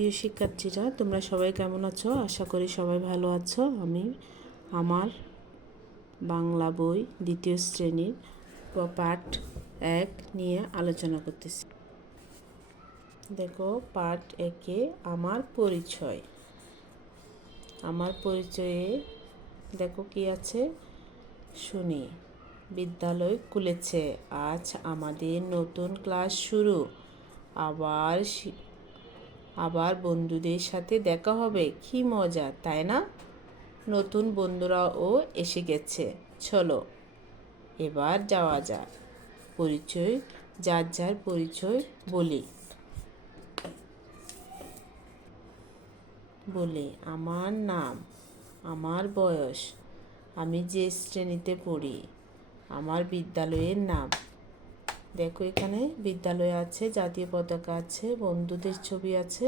প্রিয় শিক্ষার্থীরা, তোমরা সবাই কেমন আছো? আশা করি সবাই ভালো আছো। আমি আমার বাংলা বই দ্বিতীয় শ্রেণীর পাঠ 1 নিয়ে আলোচনা করতেছি। দেখো, পাঠ 1-এ আমার পরিচয়। আমার পরিচয়ে দেখো কি আছে, শুনি। বিদ্যালয় খুলেছে, আজ আমাদের নতুন ক্লাস শুরু। আবার বন্ধুদের সাথে দেখা হবে, কি মজা তাই না? নতুন বন্ধুরাও এসে গেছে, চলো এবার যাওয়া যাক। পরিচয়, যার যার পরিচয় বলি। আমার নাম, আমার বয়স, আমি যে শ্রেণীতে পড়ি, আমার বিদ্যালয়ের নাম। দেখো, এখানে বিদ্যালয় আছে, জাতীয় পতাকা আছে, বন্ধুদের ছবি আছে।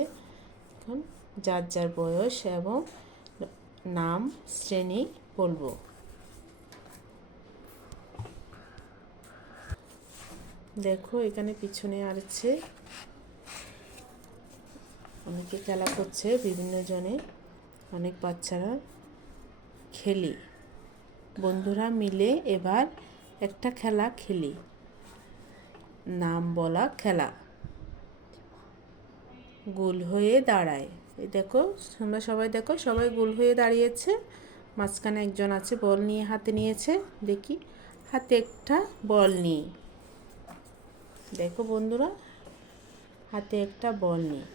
এখন যার যার বয়স এবং নাম, শ্রেণী বলবো। দেখো, এখানে পিছনে আছে অনেকে খেলা করছে, বিভিন্ন জনে, অনেক বাচ্চারা খেলি। বন্ধুরা মিলে এবার একটা খেলা খেলি, নাম বলা খেলা। গোল হয়ে দাঁড়ায়। এই দেখো, তোমরা সবাই দেখো, সবাই গোল হয়ে দাঁড়িয়েছে। মাঝখানে একজন আছে, বল নিয়ে হাতে নিয়েছে। দেখি, হাতে একটা বল নিই। দেখো বন্ধুরা, হাতে একটা বল নিই।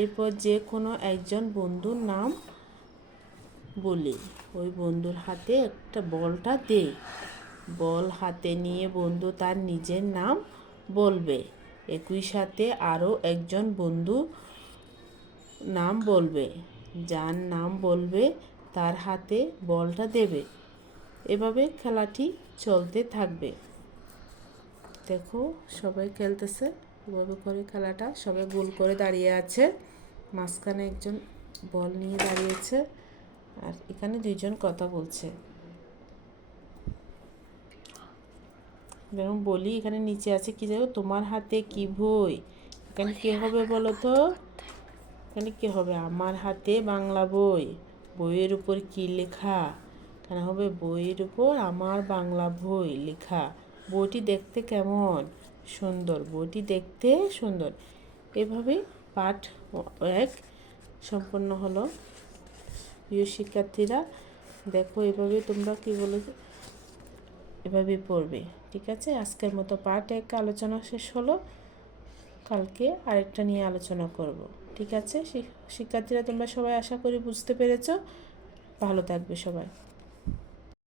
এরপর যে কোনো একজন বন্ধুর নাম বলি। ওই বন্ধুর হাতে একটা বলটা দে। বল হাতে নিয়ে বন্ধু তার নিজের নাম বলবে। একই সাথে আরও একজন বন্ধু নাম বলবে। যার নাম বলবে তার হাতে বলটা দেবে। এভাবে খেলাটি চলতে থাকবে। দেখো, সবাই খেলতেছে এভাবে করে খেলাটা। সবাই গোল করে দাঁড়িয়ে আছে, মাঝখানে একজন বল নিয়ে দাঁড়িয়েছে, আর এখানে দুইজন কথা বলছে। যেমন বলি, এখানে নিচে আছে কি জানো, তোমার হাতে কি বই? এখানে কি হবে বলো তো? এখানে কি হবে? আমার হাতে বাংলা বই। বইয়ের উপর কি লেখা? এখানে হবে বইয়ের উপর আমার বাংলা বই লেখা। বইটি দেখতে কেমন? সুন্দর। বইটি দেখতে সুন্দর। এভাবে পাঠ 1 সম্পন্ন হলো। প্রিয় শিক্ষার্থীরা, দেখো এভাবে তোমরা কি বলে, এভাবে পড়বে। ঠিক আছে, আজকের মতো পার্ট 1 আলোচনা শেষ হলো। কালকে আরেকটা নিয়ে আলোচনা করব। ঠিক আছে শিক্ষার্থীরা, তোমরা সবাই আশা করি বুঝতে পেরেছো। ভালো থাকবে সবাই।